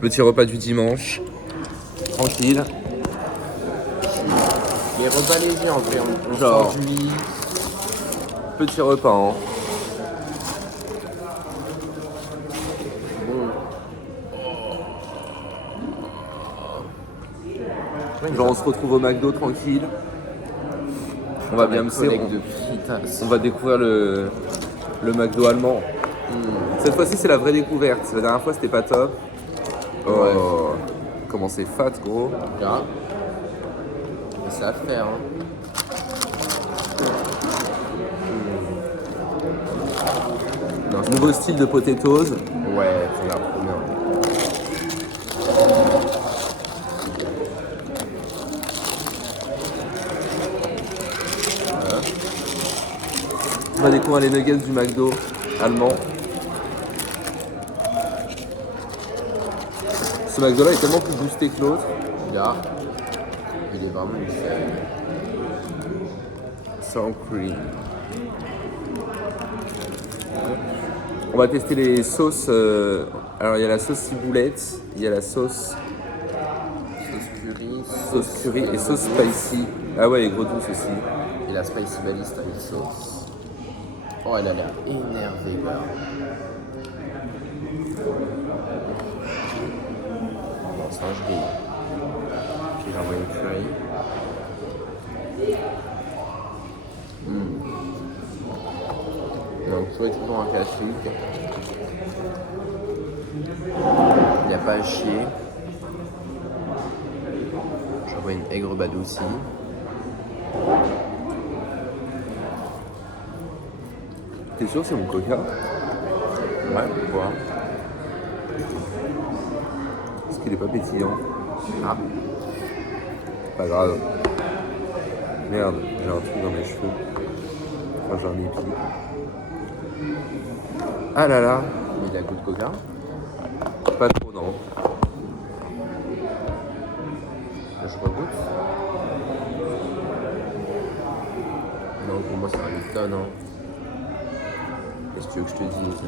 Petit repas du dimanche. Tranquille. Les repas légers en vrai, on Genre. sort du lit. Petit repas, hein. Bon. Genre on se retrouve au McDo tranquille. On va bien me de fritas. On va découvrir le McDo allemand. Cette fois-ci c'est la vraie découverte. La dernière fois c'était pas top. Oh, Ouais. comment c'est fat gros. Là. Et c'est à faire. Hein. Non, nouveau style de potatoes. Ouais, ça a l'air trop bien. On va découvrir les nuggets du McDo allemand. Ce McDo là est tellement plus boosté que l'autre. Là. Il est vraiment nickel. Sour cream. On va tester les sauces. Alors il y a la sauce ciboulette, il y a la sauce curry et sauce spicy. Ah ouais, et gros douce aussi. Et la spicy balista avec sauce. Oh, elle a l'air énervée là. Non, c'est un grille. Puis j'envoie une curry. Donc, soit toujours un classique. Il n'y a pas à chier. J'envoie une aigre badouci. T'es sûr que c'est mon coca? Ouais, pourquoi? Parce qu'il est pas pétillant. Ah, Pas grave. Merde, j'ai un truc dans mes cheveux. Enfin, j'ai un épi. Ah là là. mais il a goût de coca. Pas trop, non. Je regoute. Non, pour moi, c'est un Lipton. Hein. Qu'est-ce que tu veux que je te dise?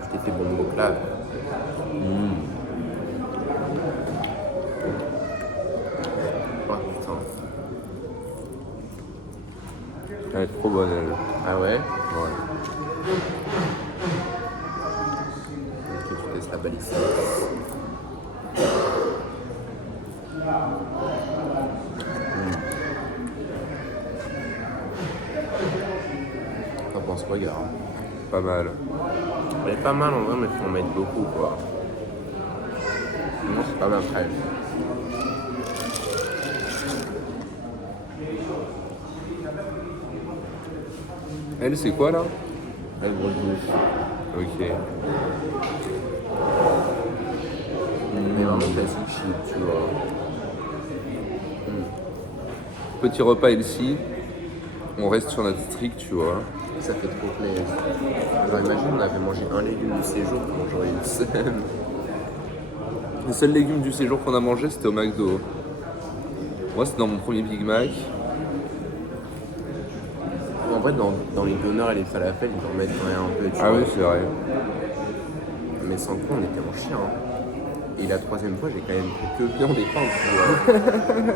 Je t'ai fait bon gros plat. Oh putain. Elle est trop bonne, elle. Ah ouais? Ouais. Ok, je laisse la balise. T'en penses quoi, gars? Pas mal. Elle est pas mal en vrai, mais faut en mettre beaucoup quoi. Non, c'est pas mal après. Elle, c'est quoi là? Elle grosse douce. Ok. Mais vraiment classique chip, tu vois. Petit repas ici. On reste sur notre strict, tu vois. Ça fait trop plaisir. Genre imagine on avait mangé un légume du séjour, comment j'aurais eu le seum. Les seuls légumes du séjour qu'on a mangé, c'était au McDo. Moi, c'était dans mon premier Big Mac. En vrai, dans les donneurs et les falafels, ils en mettent quand même un peu, tu Ah vois. oui, c'est vrai. Mais sans quoi, on était en chien. Hein. Et la troisième fois, j'ai quand même pris que viande et pain, tu vois.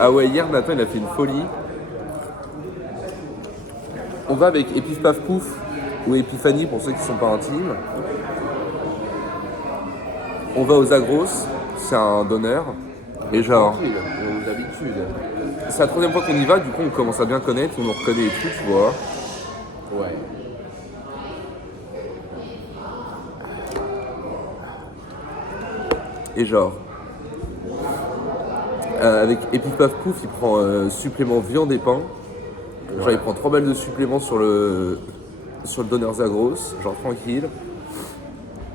Ah ouais, hier, Nathan, il a fait une folie. On va avec Épif Paf Pouf ou Épiphanie pour ceux qui sont pas intimes. On va aux Agros, c'est un donneur. Et genre, Tranquille, on a d'habitude. c'est la troisième fois qu'on y va, du coup on commence à bien connaître, on nous reconnaît et tout, tu vois. Ouais. Et genre, avec Épif Paf Pouf, il prend supplément viande et pain. Genre il prend 3 balles de supplément sur le donneur Zagros, genre tranquille.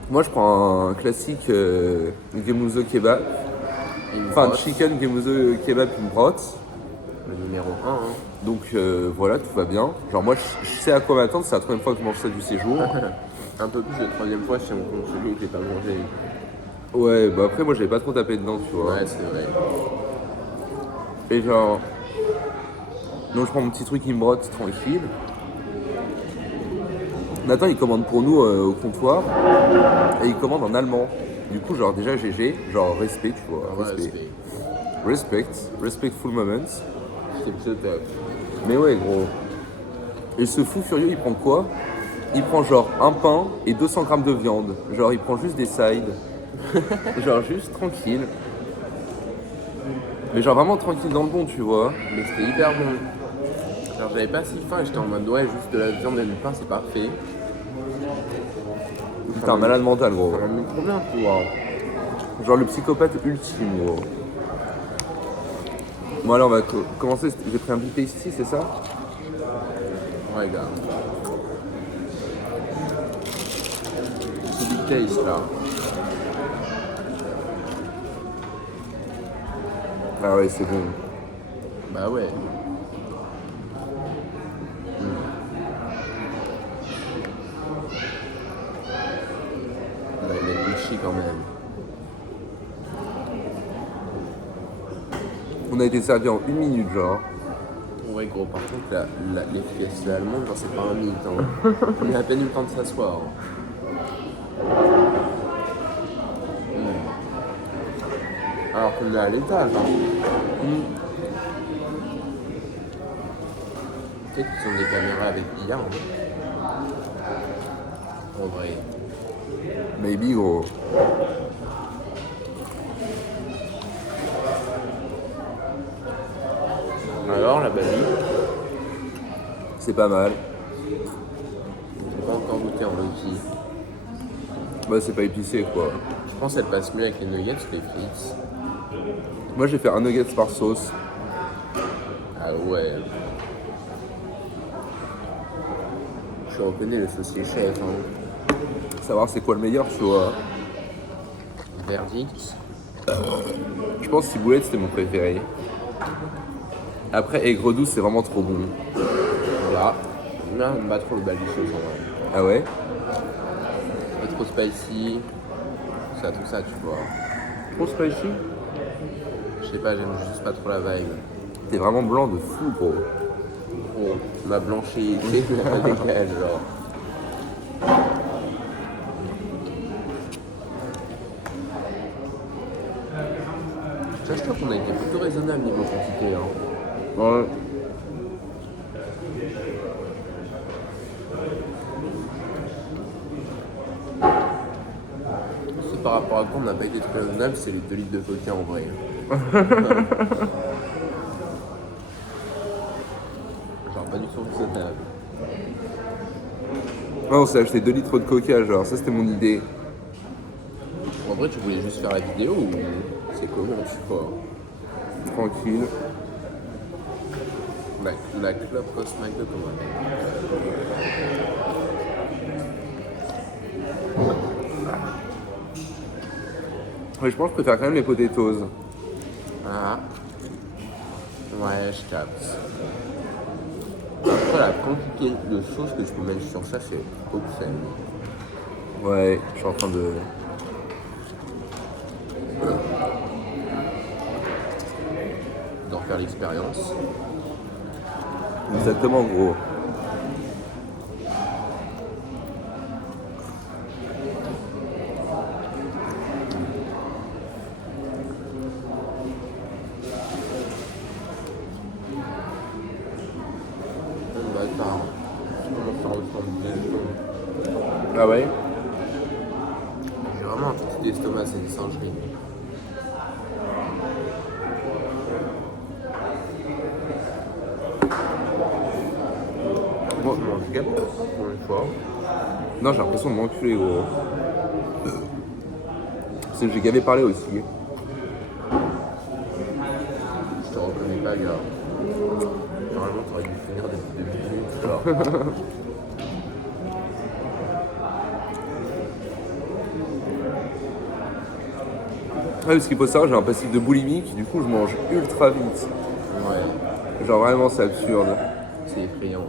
Moi je prends un classique Gemüse Kebab. Enfin chicken Gemüse Kebab une brotte. Le numéro 1, hein. Donc voilà, tout va bien. Genre moi je sais à quoi m'attendre, c'est la troisième fois que je mange ça du séjour. Un peu plus la troisième fois si on compte celui que j'ai pas mangé. Ouais, bah après moi j'avais pas trop tapé dedans, tu vois. Ouais, c'est vrai. Et genre, donc je prends mon petit truc qui me brotte tranquille. Nathan il commande pour nous au comptoir et il commande en allemand. Du coup, genre déjà GG, genre respect, tu vois. Ouais, Respect. respect. Respectful moments. C'est plutôt top. Mais ouais, gros. Et ce fou furieux, il prend quoi? Il prend genre un pain et 200 grammes de viande. Genre, il prend juste des sides. Genre, juste tranquille. Mais genre, vraiment tranquille dans le bon, tu vois. Mais c'était hyper bon. Alors j'avais pas si faim et j'étais en mode ouais, juste de la viande et du pain, c'est parfait. Putain, un malade mental, gros. Ça m'a mis trop bien, tu vois. Genre, le psychopathe ultime, gros. Bon, alors, on va commencer. J'ai pris un beef tasty, c'est ça? Ouais, gars. C'est du taste là. Ah ouais, c'est bon. Bah ouais. Bah, il est Gucci quand même. On a été servi en 1 minute, genre. Ouais, gros, par contre, l'efficacité allemande, genre, c'est pas un mythe. Hein. On a à peine eu le temps de s'asseoir. Alors qu'on est à l'étage. Hein. Peut-être qu'ils ont des caméras avec IA. Hein. En vrai. Maybe, gros. Alors, la Bali, C'est pas mal. j'ai pas encore goûté en rôti. Bah, c'est pas épicé, quoi. Je pense qu'elle passe mieux avec les nuggets que les frites. Moi, j'ai fait un nuggets par sauce. Ah ouais. Je reconnais le saucier chef. Hein. Savoir c'est quoi le meilleur, tu vois. Verdict. Je pense que ciboulette, c'était mon préféré. Après, aigre douce, c'est vraiment trop bon. Voilà. Là, on bat trop le bal du sauce en vrai. Ah ouais? Pas trop spicy. Tout ça, tu vois. Trop spicy? Je sais pas, j'aime juste pas trop la vibe. T'es vraiment blanc de fou, gros. Oh, ma blanchité, pas dégage, genre. Ça, je trouve qu'on a été plutôt raisonnable niveau quantité. Hein. Ouais. C'est par rapport à quoi on n'a pas été très raisonnable, c'est les 2 litres de coca en vrai. Genre pas du tout raisonnable. Non, on s'est acheté 2 litres de coca, genre. Ça, c'était mon idée. En vrai, tu voulais juste faire la vidéo ou c'est comment, tu vois? Tranquille. La club Post McDo, comment Ouais, je pense que je préfère quand même les potatoes. Ah. Ouais, je capte. Après, la quantité de sauce que tu peux mettre sur ça, c'est obscène. Ouais, je suis en train de... D'en faire l'expérience. Exactement, gros. On va faire. Je commence à ressentir des choses. Ah ouais? J'ai vraiment un petit estomac, c'est une singerie. Moi, je mange gâteau pour une fois. Non, j'ai l'impression de m'enculer, gros. C'est que j'ai gavé parlé aussi. Je te reconnais pas, gars. Normalement, t'aurais dû finir depuis 2 minutes. Alors. Ouais, parce qu'il faut savoir, j'ai un passif de boulimique, du coup, je mange ultra vite. Ouais, Genre, vraiment, c'est absurde. c'est effrayant.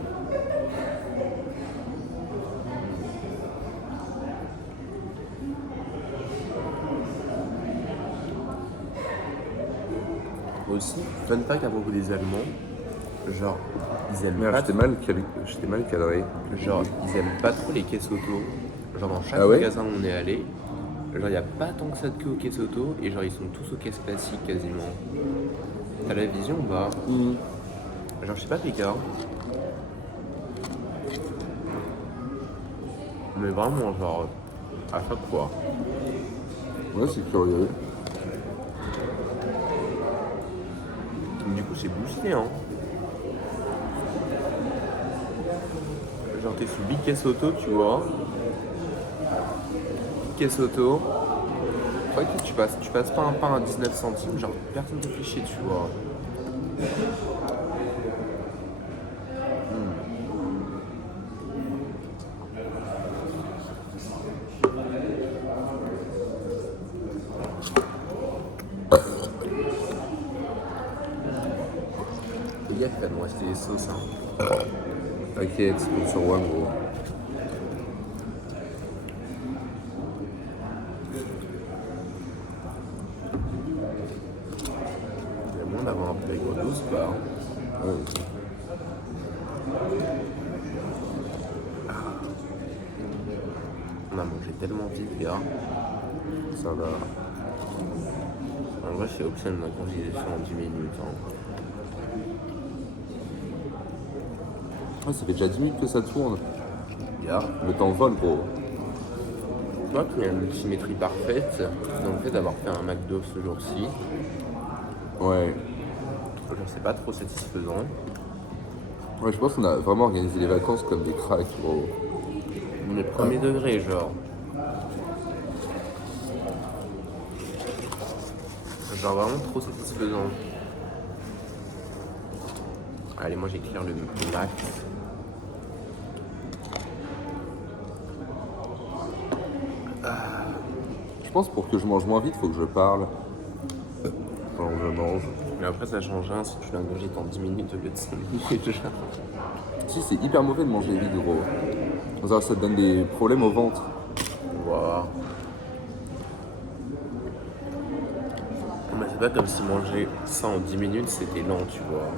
Aussi, fun fact à propos des Allemands, genre, ils aiment Merde, pas j'étais mal cadré. Genre, ils aiment pas trop les caisses auto. Genre, dans chaque Ah ouais magasin où on est allé, Genre, il a pas tant que ça de queue au caisse auto, et genre, ils sont tous aux caisses classiques quasiment. T'as la vision ou pas? Genre, je sais pas, Picard. Mais vraiment, genre, à chaque fois. Ouais, c'est curieux. Du coup, c'est boosté, hein. Genre, t'es sous Big Caisse Auto, tu vois. Big Caisse Auto. Ouais, tu passes pas un pain à 19 centimes, genre, personne te fait chier, tu vois. Les gars, il va nous rester des sauces, hein. T'inquiète, c'est comme sur One, gros. Il y a moyen d'avoir un peu avec gros douce, pas. Ouais. On a mangé tellement vite, gars. Ça va. En vrai, c'est option de la congélation en 10 minutes. Hein. Ah, ça fait déjà 10 minutes que ça tourne. Gars, Le temps vole, gros. toi qui as une symétrie parfaite dans le fait d'avoir fait un McDo ce jour-ci, Ouais. genre c'est pas trop satisfaisant. Ouais, je pense qu'on a vraiment organisé les vacances comme des cracks, gros. Mais premier degré, genre. Genre vraiment trop satisfaisant. Allez, moi j'éclaire le max. Je pense pour que je mange moins vite, faut que je parle. Quand je mange. Mais après ça change rien si tu l'ingurgites en 10 minutes au lieu de 5 minutes. Genre. Si, c'est hyper mauvais de manger vite, gros. Ça te donne des problèmes au ventre. Wow. Mais c'est pas comme si manger ça en 10 minutes c'était lent, tu vois.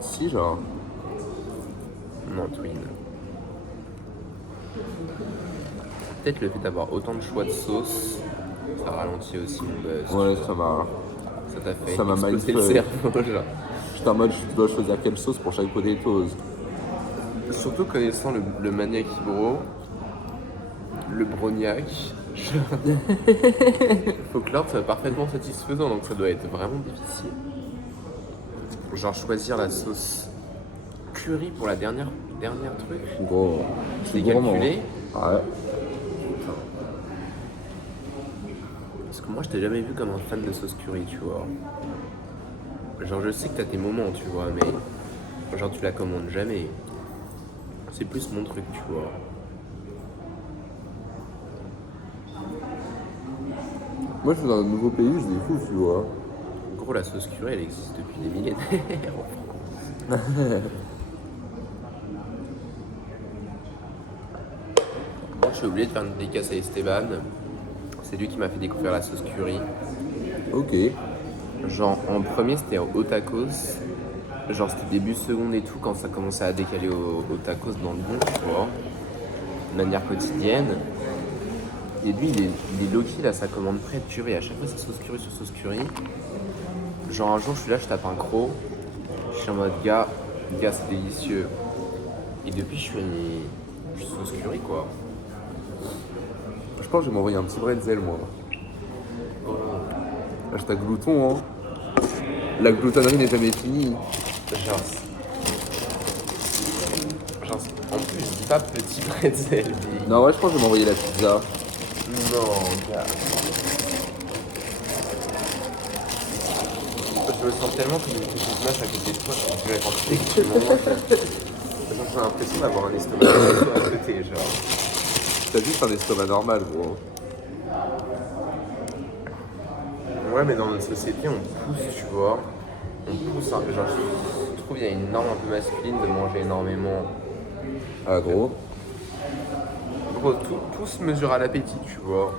Si, genre. Non, Twin. Peut-être le fait d'avoir autant de choix de sauce, ça ralentit aussi mon buzz. Ouais, tu ça vois. m'a. Ça t'a fait ça m'a exploser le mindfuck. cerveau, genre. J'étais en mode, je dois choisir quelle sauce pour chaque potatoes. Surtout connaissant le maniac Ibro, le brognac, faut que l'ordre soit parfaitement satisfaisant, donc ça doit être vraiment difficile. Genre choisir la sauce curry pour la dernière truc. Gros. C'est calculé. Ouais. Parce que moi je t'ai jamais vu comme un fan de sauce curry, tu vois. Genre je sais que t'as tes moments, tu vois, mais genre tu la commandes jamais. C'est plus mon truc, tu vois. Moi, je suis dans un nouveau pays, je découvre, tu vois. Gros, la sauce curry, elle existe depuis des millénaires en France. Moi, je suis obligé de faire une dédicace à Esteban. C'est lui qui m'a fait découvrir la sauce curry. Ok. Genre, en premier, c'était au tacos. Genre, c'était début seconde et tout, quand ça commençait à décaler au tacos dans le bon, tu vois. De manière quotidienne. Et lui, il est low-key, là, sa commande prête curry. À chaque fois, c'est sauce curry sur sauce curry. Genre, un jour, je suis là, je tape un croc. Je suis en mode, gars, c'est délicieux. Et depuis, je suis sauce curry, quoi. Je pense que je vais m'envoyer un petit bretzel, moi. Hashtag glouton, hein. La gloutonnerie n'est jamais finie. Genre, en plus, je dis pas petit pretzel, mais... Non, ouais, je pense que je vais m'envoyer la pizza. Non, gars. Je me sens tellement comme une petite meuf à côté de toi, je dirais quand tu t'écoutes le moment. Genre, j'ai l'impression d'avoir un estomac à côté, genre. T'as juste un estomac normal, gros. Ouais, mais dans notre société, on pousse, tu vois. On pousse un peu. Genre, je trouve qu'il y a une norme un peu masculine de manger énormément. Ah, gros. Gros, tout se mesure à l'appétit, tu vois.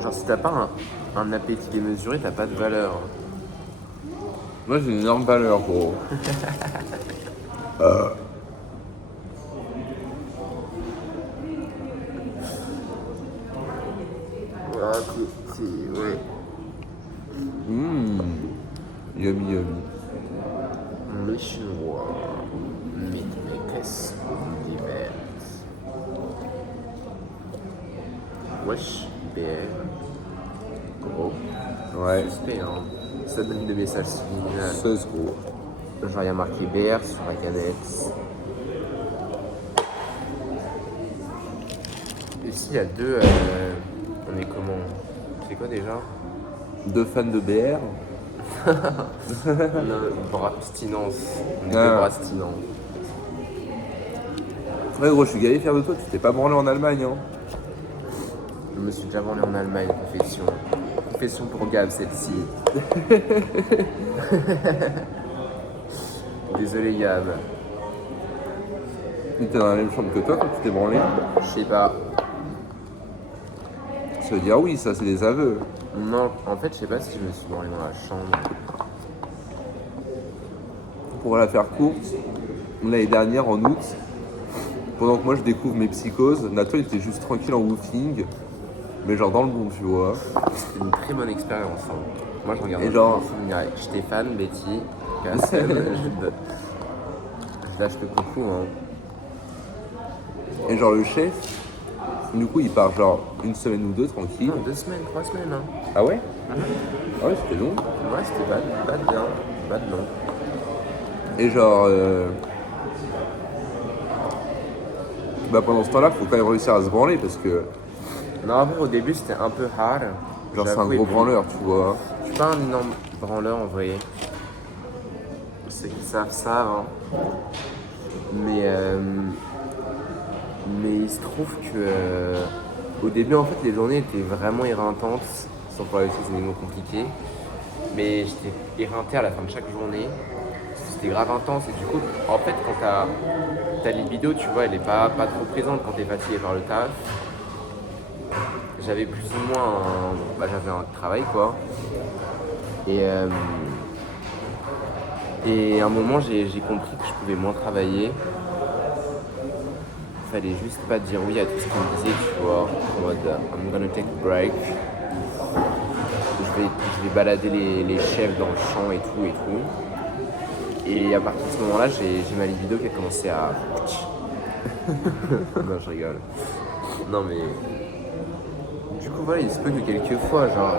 Genre, si t'as pas un appétit démesuré, t'as pas de valeur. Moi, j'ai une énorme valeur, gros. à côté, ouais. Yummy, yummy. Le chinois. Mit Meckes d'hiver. Wesh, BR. Gros. Ouais, Suspect, hein. Ça donne des messages subliminaux. c'est gros. Genre, il y a marqué BR sur la canette. Ici, il y a deux. On est comment? C'est quoi déjà? Deux fans de BR. Non, abstinence. On est Ah. deux abstinents. Ouais, gros, je suis gavé fier de toi, tu t'es pas branlé en Allemagne, hein. Je me suis déjà vendu en Allemagne, confession. Confession pour Gab, celle-ci. Désolé, Gab. Il était dans la même chambre que toi quand tu t'es branlé. Je sais pas. Ça veut dire oui, ça, c'est des aveux. Non, en fait, je sais pas si je me suis branlé dans la chambre. Pour la faire courte, l'année dernière, en août, pendant que moi je découvre mes psychoses, Nathan il était juste tranquille en woofing, mais genre dans le bon, tu vois. C'était une très bonne expérience. Hein. Moi, je regardais Et genre- le film direct. Stéphane, Betty, Cassel, je lâche le coucou. Hein. Et genre le chef, du coup il part genre une semaine ou deux tranquille. Non, 2 semaines, 3 semaines. Hein. Ah ouais? Ah ouais, c'était long. Ouais, c'était pas de bien, pas de long. Et genre, bah pendant ce temps-là, faut quand même réussir à se branler parce que Non, en vrai, au début, c'était un peu hard. genre c'est un j'avoue, et gros puis, branleur, tu vois. Je suis pas un énorme branleur en vrai. Ceux qui savent savent. Hein. Mais il se trouve que au début en fait les journées étaient vraiment éreintantes, sans parler de des mots compliqués. Mais j'étais éreinté à la fin de chaque journée. C'était grave intense et du coup en fait quand ta libido tu vois elle est pas trop présente quand t'es fatigué par le taf. J'avais plus ou moins j'avais un travail quoi. Et à un moment j'ai compris que je pouvais moins travailler. Fallait juste pas dire oui à tout ce qu'il me disait, tu vois, en mode I'm gonna take a break. Je vais balader les chefs dans le champ et tout. Et à partir de ce moment-là, j'ai ma libido qui a commencé à. Non, je rigole. Non, mais. Du coup, voilà, il se peut que quelques fois, genre.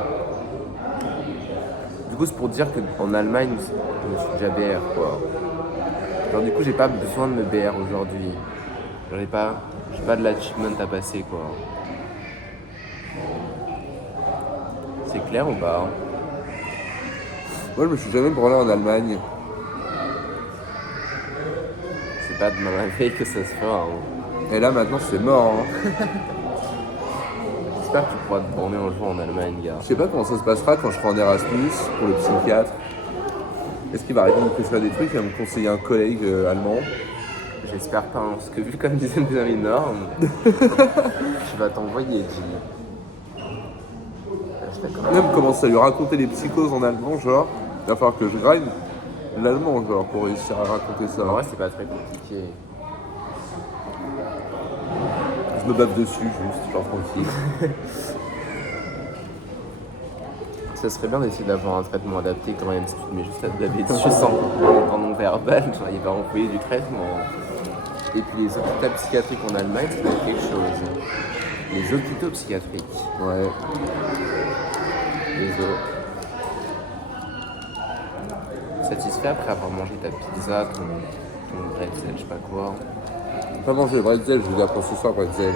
Du coup, c'est pour dire qu'en Allemagne, je me suis déjà BR, quoi. Genre, du coup, j'ai pas besoin de me BR aujourd'hui. J'ai pas de l'achievement à passer quoi. C'est clair ou pas? Moi je me suis jamais branlé en Allemagne. C'est pas demain la veille que ça se fera. Hein. Et là maintenant c'est mort, hein. J'espère que tu pourras te borner un jour en Allemagne, gars. Je sais pas comment ça se passera quand je serai en Erasmus pour le psychiatre. Est-ce qu'il va arrêter de me prescrire des trucs et va me conseiller un collègue allemand? J'espère pas, hein, parce que vu comme disait les normes, tu vas t'envoyer, Jimmy. Même commencer à lui raconter les psychoses en allemand, genre, il va falloir que je grind l'allemand, genre, pour réussir à raconter ça. En vrai, c'est pas très compliqué. Je me bave dessus, juste, genre tranquille. Ça serait bien d'essayer d'avoir un traitement adapté quand même, si tu te mets juste à te baver dessus sans en non-verbal, genre il va envoyer du traitement. Et puis les hôpitaux psychiatriques en Allemagne, ça doit être quelque chose. Les hôpitaux psychiatriques. Ouais. Les os. Satisfait après avoir mangé ta pizza, ton bretzel, je sais pas quoi. Pas manger le bretzel, je vous apprends ce soir bretzel.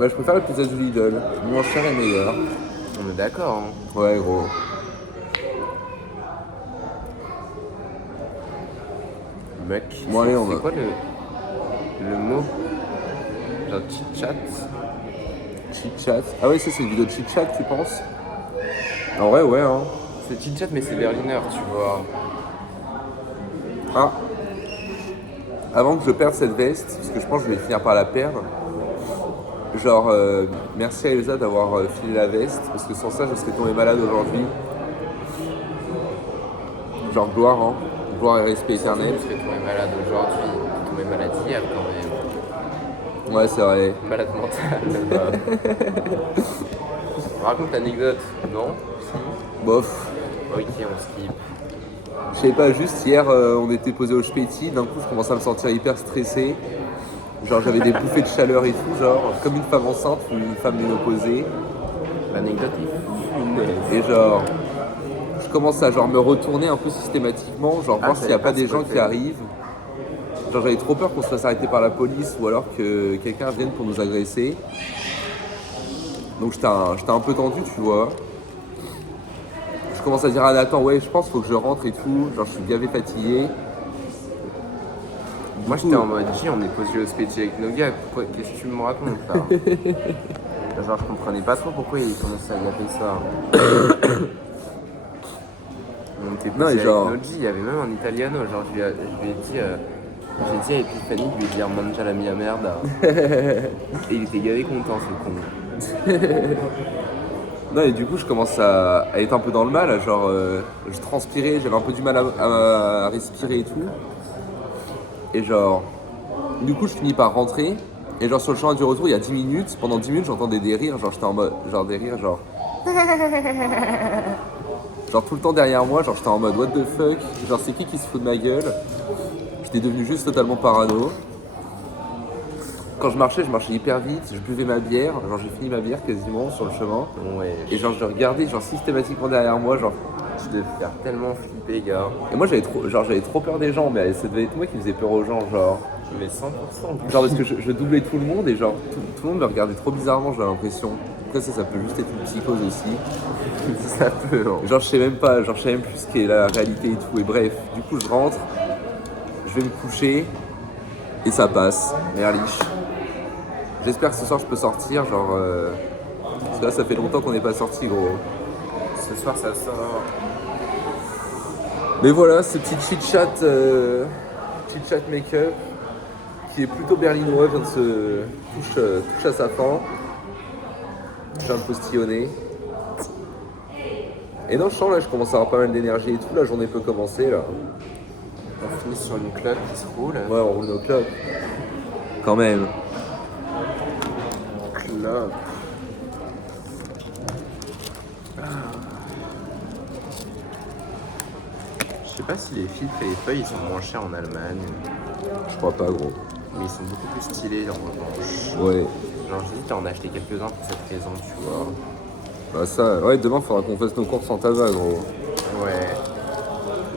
Ouais, je préfère la pizza du Lidl, moins cher et meilleur. On est d'accord, hein. Ouais, gros. Mec, Bon, allez, on c'est va. quoi le mot? Genre chit-chat? Chit-chat. Ah ouais, ça c'est une vidéo de chit-chat, tu penses? En vrai, ouais, hein. C'est chit-chat, mais c'est Berliner, tu vois. Ah. Avant que je perde cette veste, parce que je pense que je vais finir par la perdre, genre, merci à Elsa d'avoir filé la veste, parce que sans ça, je serais tombé malade aujourd'hui. Genre, gloire, hein. Gloire et respect éternel. Je serais tombé malade aujourd'hui, tombé malade hier quand même. Ouais, c'est vrai. Malade mental. Raconte l'anecdote, non? Si. Bof. Ok, on skip. Je sais pas, juste hier, on était posé au Spéti, d'un coup, je commençais à me sentir hyper stressé. Genre, j'avais des bouffées de chaleur et tout, genre, comme une femme enceinte ou une femme ménopausée. L'anecdote est funaise. Et genre, je commence à genre me retourner un peu systématiquement, genre voir s'il n'y a pas des gens qui arrivent. Genre, j'avais trop peur qu'on se fasse arrêter par la police ou alors que quelqu'un vienne pour nous agresser. Donc j'étais un peu tendu, tu vois. Je commence à dire à Nathan, ouais, je pense qu'il faut que je rentre et tout. Genre, je suis gavé fatigué. Moi j'étais en mode J, on est posé au spécial avec nos gars, qu'est-ce que tu me racontes là? Genre je comprenais pas trop pourquoi il commençait à gaffer ça. On était posé avec genre... nos J, il y avait même un italiano, genre je lui ai dit, j'ai dit à Epiphany de lui dire mangia la mia merda. Et il était gavé content ce con. Non, et du coup, je commence à être un peu dans le mal, genre, je transpirais, j'avais un peu du mal à respirer et tout. Et genre, du coup, je finis par rentrer. Et genre, sur le chemin du retour, il y a 10 minutes, pendant 10 minutes, j'entendais des rires, genre, j'étais en mode, genre, des rires, genre... Genre, tout le temps derrière moi, genre, j'étais en mode, what the fuck? Genre, c'est qui se fout de ma gueule? J'étais devenu juste totalement parano. Quand je marchais hyper vite, je buvais ma bière, genre, j'ai fini ma bière quasiment sur le chemin. Ouais. Et genre, je regardais, genre, systématiquement derrière moi, genre... Tu devais faire tellement flipper, gars. Et moi, j'avais trop peur des gens, mais ça devait être moi qui faisais peur aux gens, genre... Mais 100%. Genre parce que je doublais tout le monde et genre tout le monde me regardait trop bizarrement, j'avais l'impression. Après ça peut juste être une psychose aussi. Ça peut, hein. Genre je sais même plus ce qu'est la réalité et tout. Et bref, du coup je rentre, je vais me coucher et ça passe, merliche. J'espère que ce soir je peux sortir, genre parce que là ça fait longtemps qu'on n'est pas sorti gros. Ce soir ça sort. Mais voilà, ce petit chit-chat make-up qui est plutôt berlinois, vient de se touche à sa fin. Je viens de postillonner. Et non, je sens là, je commence à avoir pas mal d'énergie et tout, la journée peut commencer là. On finit sur une clope qui se roule. Ouais, on roule nos clubs. Quand même. Clope. Je sais pas si les filtres et les feuilles ils sont moins chers en Allemagne, Je crois pas gros. mais ils sont beaucoup plus stylés en revanche. Ouais. Genre j'hésite à en acheter quelques-uns pour cette raison, tu vois. Bah ça, ouais, demain faudra qu'on fasse nos courses en tabac gros. Ouais.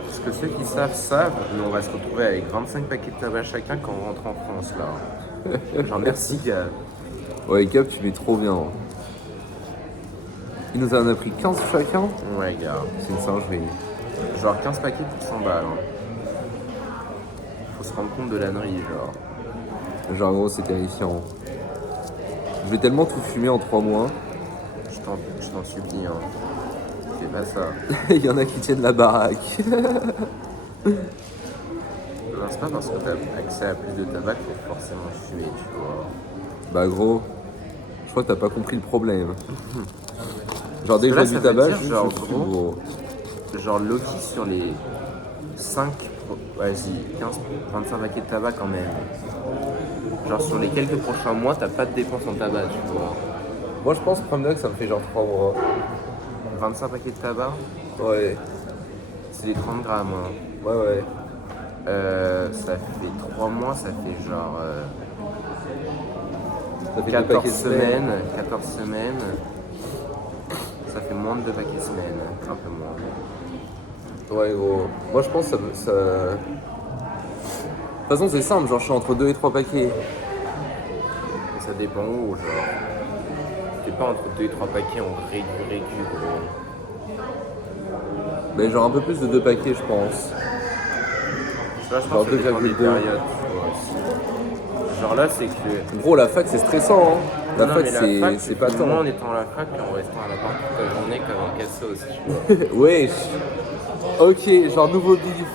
Parce que ceux qui savent, mais on va se retrouver avec 25 paquets de tabac chacun quand on rentre en France là. Genre merci gars. Ouais, Cap, tu mets trop bien. Il nous en a pris 15 chacun. Ouais gars. C'est une singerie. Genre 15 paquets pour 100 balles. Hein. Faut se rendre compte de l'ânerie genre. Genre gros, c'est terrifiant. Je vais tellement tout fumer en 3 mois. Je t'en supplie, hein. Fais pas ça. Il y en a qui tiennent la baraque. Non, c'est pas parce que t'as accès à plus de tabac qu'il faut forcément fumer, tu vois. Bah gros, je crois que t'as pas compris le problème. Genre dès que là, j'ai ça du veut tabac, dire, je genre, fume gros. Genre Loki sur les 5, vas-y, 15, 25 paquets de tabac quand même. Genre sur les quelques prochains mois, t'as pas de dépenses en tabac, tu vois. Moi je pense que ça me fait genre 3 mois. 25 paquets de tabac, Ouais, c'est des 30 grammes. Hein. ouais. Ça fait 3 mois, ça fait genre Ça fait 14 2 semaines. 14 semaines. Ça fait moins de 2 paquets semaine, un peu moins. Ouais gros. Moi je pense que ça... De toute façon c'est simple, genre je suis entre 2 et 3 paquets. Et ça dépend où, genre. T'es pas entre 2 et 3 paquets en régu, gros. Mais genre un peu plus de 2 paquets je pense. Ça, je Genre pense que ça dépend des 2,2. périodes, tu vois, aussi. Genre là, c'est que... Gros la fac c'est stressant hein. La Non, fac mais la fac, c'est pas tu fais moins tant. en étant à la fac qu'en restant à l'appart toute la journée comme un cassos, tu vois. Wesh. Ok, genre nouveau bif.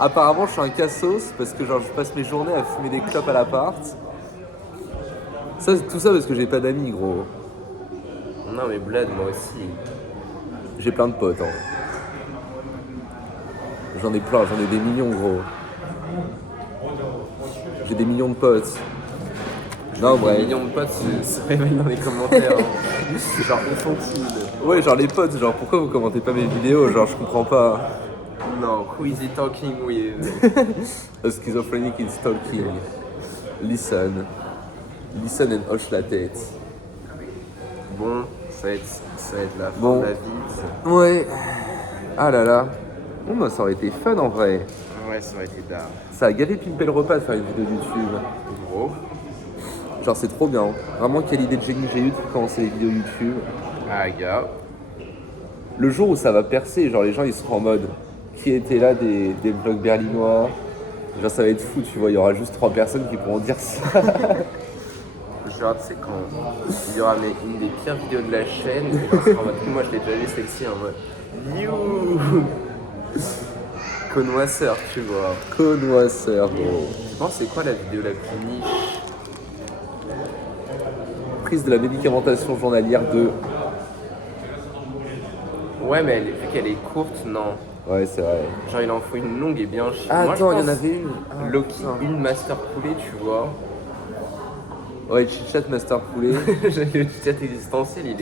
Apparemment je suis un cassos parce que genre je passe mes journées à fumer des clopes à l'appart. Tout ça parce que j'ai pas d'amis gros. Non, mais Blad, moi aussi. J'ai plein de potes hein. J'en ai plein, j'en ai des millions gros. J'ai des millions de potes. Non, Des ouais. millions de potes se révèlent dans les commentaires. Hein. Genre, où sont-ils? Ouais, genre les potes, genre pourquoi vous commentez pas mes vidéos? Genre, je comprends pas. Non, who is he talking with? A schizophrenic is talking. Listen. Listen and hoche la tête. Bon, ça va être la fin Bon. de la vie. Ouais. Ah là là. Bon, bah, ça aurait été fun en vrai. Ouais, ça aurait été d'art. Ça a gavé Pimpé le repas de faire une vidéo YouTube. Gros. Genre, c'est trop bien. Vraiment, quelle idée de génie j'ai eu de commencer les vidéos YouTube. Ah, gars. Le jour où ça va percer, genre les gens ils seront en mode qui était là des vlogs berlinois. Genre, ça va être fou, tu vois. Il y aura juste 3 personnes qui pourront dire ça. Genre, tu sais, quand il y aura une des pires vidéos de la chaîne, et on sera en mode, moi je l'ai déjà vu celle-ci en mode You Connoisseur, tu vois. Connoisseur, gros. Je pense c'est quoi la vidéo la plus niche? Prise de la médicamentation journalière de. Ouais, mais vu qu'elle est courte, non. Ouais, c'est vrai. Genre, il en faut une longue et bien chiante. Ah, Moi, attends, je il y en pense avait une. Ah, Loki, putain. une master poulet, tu vois. Ouais, Chit Chat Master Poulet. Le chat existentiel,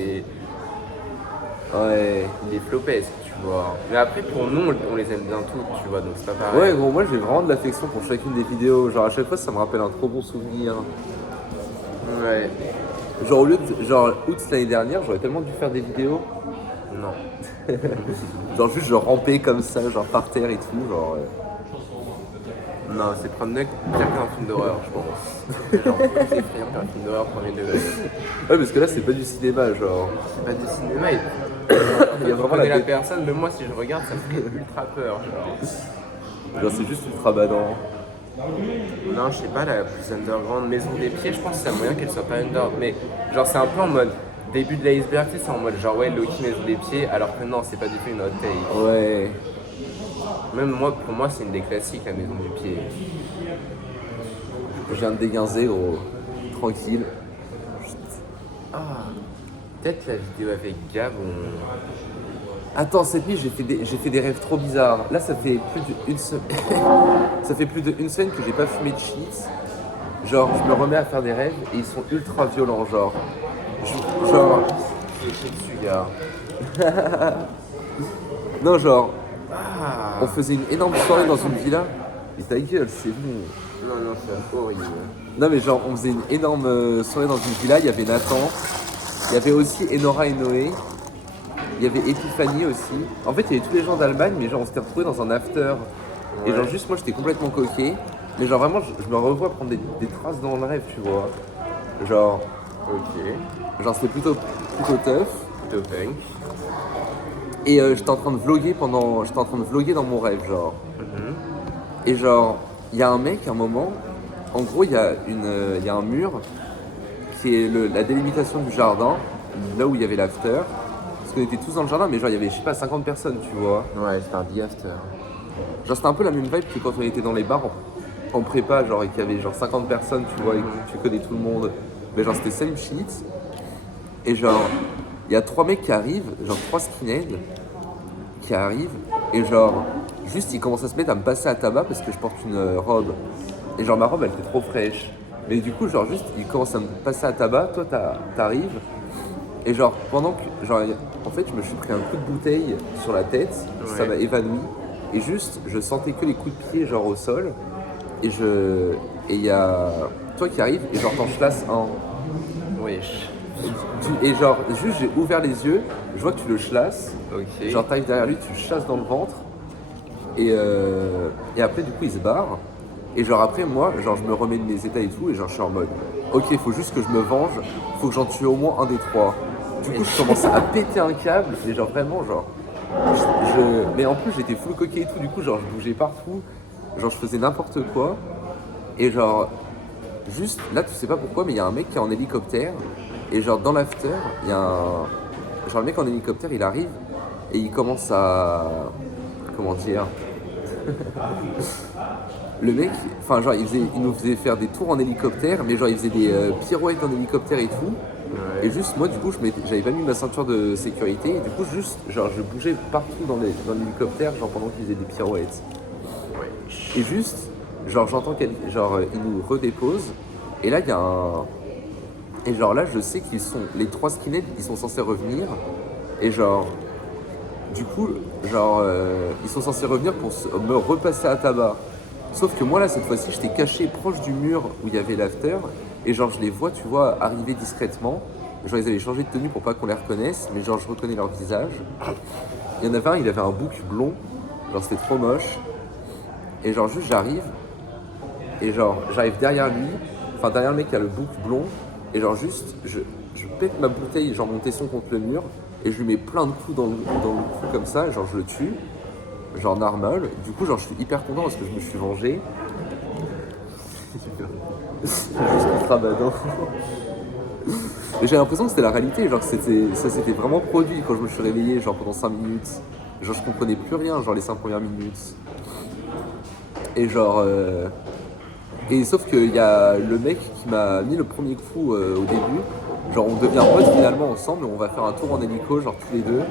Ouais. il est flopesque, tu vois. Mais après, pour nous, on les aime bien toutes, tu vois, donc c'est pas pareil. Ouais, gros, moi j'ai vraiment de l'affection pour chacune des vidéos. Genre, à chaque fois, ça me rappelle un trop bon souvenir. Ouais. Genre, au lieu de. Genre, août l'année dernière, j'aurais tellement dû faire des vidéos. Non. Genre, juste, je rampais comme ça, genre par terre et tout. Genre. Non, c'est prendre pire qu'un film d'horreur, je pense. Genre, plus effrayant qu'un film d'horreur premier degré. Ouais, parce que là, c'est pas du cinéma, genre. C'est pas du cinéma, Il y a je vraiment connais la la personne, mais moi, si je regarde, ça me fait ultra peur, genre. Genre, c'est juste ultra badant. Non, je sais pas, la plus underground maison des pieds, je pense que c'est un moyen qu'elle soit pas underground. Mais genre, c'est un peu en mode début de l'iceberg, tu sais, c'est en mode genre, ouais, Loki maison des pieds, alors que non, c'est pas du tout une hot take. Ouais. Même moi, pour moi, c'est une des classiques, la maison du pied. Je viens de déguinzer, gros. Tranquille. Ah, peut-être la vidéo avec Gab, on. Attends, cette nuit, j'ai fait des rêves trop bizarres. Là, ça fait plus d'une semaine. Ça fait plus d'une semaine que j'ai pas fumé de shit. Genre, je me remets à faire des rêves et ils sont ultra violents, genre. Genre. C'est dessus, gars. Non, genre, Ah, on faisait une énorme soirée dans une villa. Et ta gueule, c'est bon. non, non, c'est horrible. Non, mais genre, on faisait une énorme soirée dans une villa. Il y avait Nathan. Il y avait aussi Enora et Noé. Il y avait Epiphanie aussi. En fait, il y avait tous les gens d'Allemagne, mais genre, on s'était retrouvés dans un after. Et genre, juste moi, j'étais complètement coqué. Mais genre, vraiment, je me revois prendre des traces dans le rêve, tu vois. Genre, Ok, c'était plutôt tough. plutôt punk. Et j'étais en train de vlogger dans mon rêve, genre. Mhm. Et genre, il y a un mec, à un moment, en gros, il y a un mur qui est la délimitation du jardin, là où il y avait l'after. Parce qu'on était tous dans le jardin, mais genre, il y avait, je sais pas, 50 personnes, tu vois. Ouais, c'était un The After. Genre, c'était un peu la même vibe que quand on était dans les bars en prépa, genre, et qu'il y avait genre 50 personnes, tu vois, et que tu connais tout le monde. Mais genre, c'était same shit. Et genre, il y a 3 mecs qui arrivent, genre 3 skinheads qui arrivent, et genre, juste ils commencent à se mettre à me passer à tabac parce que je porte une robe. Et genre, ma robe elle était trop fraîche. Mais du coup, genre, juste ils commencent à me passer à tabac, toi t'arrives, et genre, pendant que. Genre, en fait, je me suis pris un coup de bouteille sur la tête, ça Ouais. m'a évanoui, et juste, je sentais que les coups de pied, genre au sol, et il y a toi qui arrives, et genre, t'en chlasses un. Wesh. Et genre, juste j'ai ouvert les yeux, je vois que tu le chlasses, Ok. genre t'arrives derrière lui, tu le chasses dans le ventre, et après du coup il se barre, et genre après moi, genre je me remets de mes états et tout, et genre je suis en mode, ok faut juste que je me venge, faut que j'en tue au moins un des 3. Du coup je commence à péter un câble, et genre vraiment genre, mais en plus j'étais full coquet et tout, du coup genre je bougeais partout, genre je faisais n'importe quoi, et genre, juste là tu sais pas pourquoi, mais il y a un mec qui est en hélicoptère, et genre dans l'after, il y a un. Genre le mec en hélicoptère il arrive et il commence à. Comment dire. Le mec, enfin genre il nous faisait faire des tours en hélicoptère, mais genre il faisait des pirouettes en hélicoptère et tout. Ouais. Et juste moi du coup j'avais pas mis ma ceinture de sécurité, et du coup juste genre je bougeais partout dans l'hélicoptère genre pendant qu'il faisait des pirouettes. Wesh. Et juste, genre j'entends genre il nous redépose, et là il y a Et genre là, je sais qu'ils sont, les 3 skinheads, ils sont censés revenir. Et genre, du coup, genre, ils sont censés revenir pour me repasser à tabac. Sauf que moi là, cette fois-ci, j'étais caché proche du mur où il y avait l'after. Et genre, je les vois, tu vois, arriver discrètement. Genre, ils avaient changé de tenue pour pas qu'on les reconnaisse. Mais genre, je reconnais leur visage. Il y en avait un, il avait un bouc blond. Genre, c'était trop moche. Et genre, juste, j'arrive. Et genre, j'arrive derrière lui. Enfin, derrière le mec qui a le bouc blond. Et genre, juste, je pète ma bouteille, genre mon tesson contre le mur. Et je lui mets plein de coups dans le cou comme ça. Genre, je le tue. Genre, normal. Du coup, genre, je suis hyper content parce que je me suis vengé. Juste contre Ramadan. Mais j'ai l'impression que c'était la réalité, genre ça s'était vraiment produit quand je me suis réveillé, genre pendant 5 minutes. Genre je comprenais plus rien, genre les 5 premières minutes. Et genre... Et sauf qu'il y a le mec qui m'a mis le premier coup au début. Genre on devient potes finalement ensemble, on va faire un tour en hélico, genre tous les deux.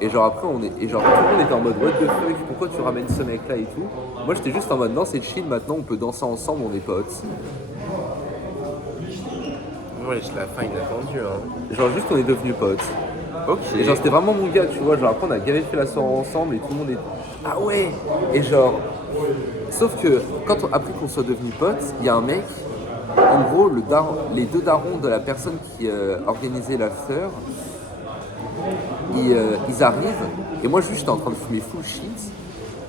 Et genre après et genre tout le monde était en mode what the fuck, pourquoi tu ramènes ce mec là et tout. Moi j'étais juste en mode non c'est chill, maintenant on peut danser ensemble, on est potes. Ouais, je la fin inattendue, hein. Genre juste on est devenus potes. Ok. Et genre c'était vraiment mon gars, tu vois, genre après on a gavé fait la soirée ensemble et tout le monde est... Ah ouais. Et genre... Sauf que après qu'on soit devenus potes, il y a un mec, en gros les deux darons de la personne qui organisait l'after, ils arrivent, et moi juste j'étais en train de fumer full shit,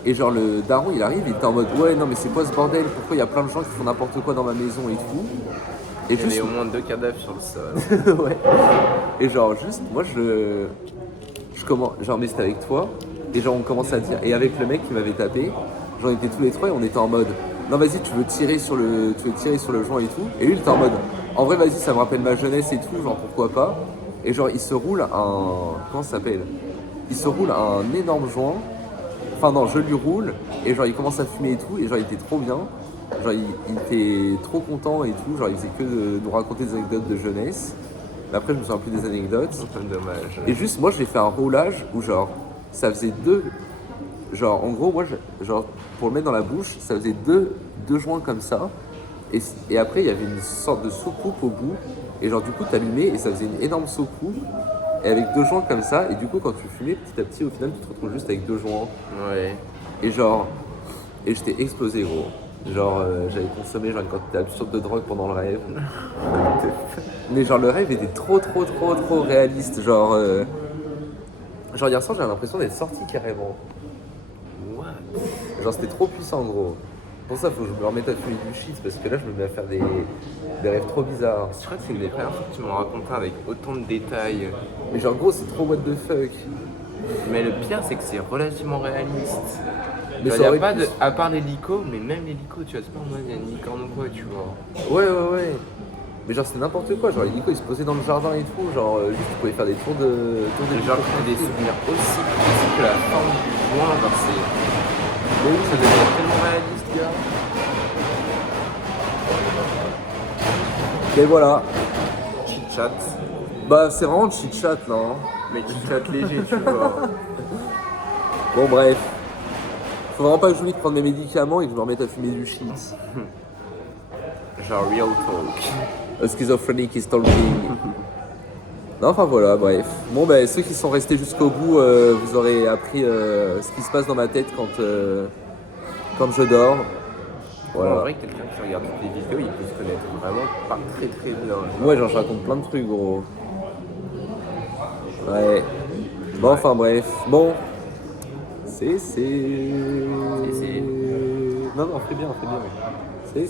et genre le daron il arrive, il était en mode ouais non mais c'est quoi ce bordel, pourquoi il y a plein de gens qui font n'importe quoi dans ma maison et tout. Et Il y juste... avait au moins 2 cadavres sur le sol. ouais. Et genre juste, moi je commence, genre mais c'était avec toi, et genre on commence à dire, et avec le mec qui m'avait tapé, j'en étais tous les trois et on était en mode, non vas-y tu veux tirer sur le joint et tout, et lui il était en mode, en vrai vas-y ça me rappelle ma jeunesse et tout, genre pourquoi pas, et genre il se roule comment ça s'appelle, il se roule un énorme joint, enfin non je lui roule, et genre il commence à fumer et tout, et genre il était trop bien. Genre il était trop content et tout, genre il faisait que de nous raconter des anecdotes de jeunesse. Mais après je me souviens plus des anecdotes. Dommage. Et juste moi j'ai fait un roulage où genre ça faisait deux. Genre en gros moi genre pour le mettre dans la bouche, ça faisait deux joints comme ça. Et après il y avait une sorte de soucoupe au bout. Et genre du coup t'allumais et ça faisait une énorme soucoupe. Et avec 2 joints comme ça, et du coup quand tu fumais petit à petit au final tu te retrouves juste avec 2 joints. Ouais. Et genre. Et j'étais explosé gros. Genre j'avais consommé genre une quantité absurde de drogue pendant le rêve. Mais genre le rêve était trop réaliste. Genre hier soir j'avais l'impression d'être sorti carrément. What? Genre c'était trop puissant gros. Pour ça faut que je me remette à fumer du shit parce que là je me mets à faire des rêves trop bizarres. Je crois que c'est une des premières fois que tu m'en racontais avec autant de détails. Mais genre gros c'est trop what the fuck. Mais le pire c'est que c'est relativement réaliste. Mais Genre, ça y a aurait pas pu... de. À part l'hélico, mais même l'hélico, tu vois, c'est pas en mode il y a une licorne ou quoi, tu vois. Ouais. Mais genre c'est n'importe quoi, genre l'hélico il se posait dans le jardin et tout, genre juste tu pouvais faire des tours de... Genre j'ai des souvenirs aussi précis que la forme du joint, genre c'est. Mais oui, ça devait être tellement réaliste, gars. Et voilà. Chit-chat. Bah c'est vraiment chit-chat là. Hein. Mais chit-chat léger, tu vois. Bon bref. Faut vraiment pas que j'oublie de prendre mes médicaments et que je me remette à fumer du shit. Genre real talk. A schizophrenic is talking. Non, enfin voilà, bref. Bon, ben ceux qui sont restés jusqu'au bout, vous aurez appris ce qui se passe dans ma tête quand je dors. Voilà. En vrai, quelqu'un qui regarde toutes les vidéos, il peut se connaître vraiment pas très bien. Genre. Ouais, genre je raconte plein de trucs, gros. Ouais. Bon, enfin bref. Bon. C'est. Non, fais bien. C'est.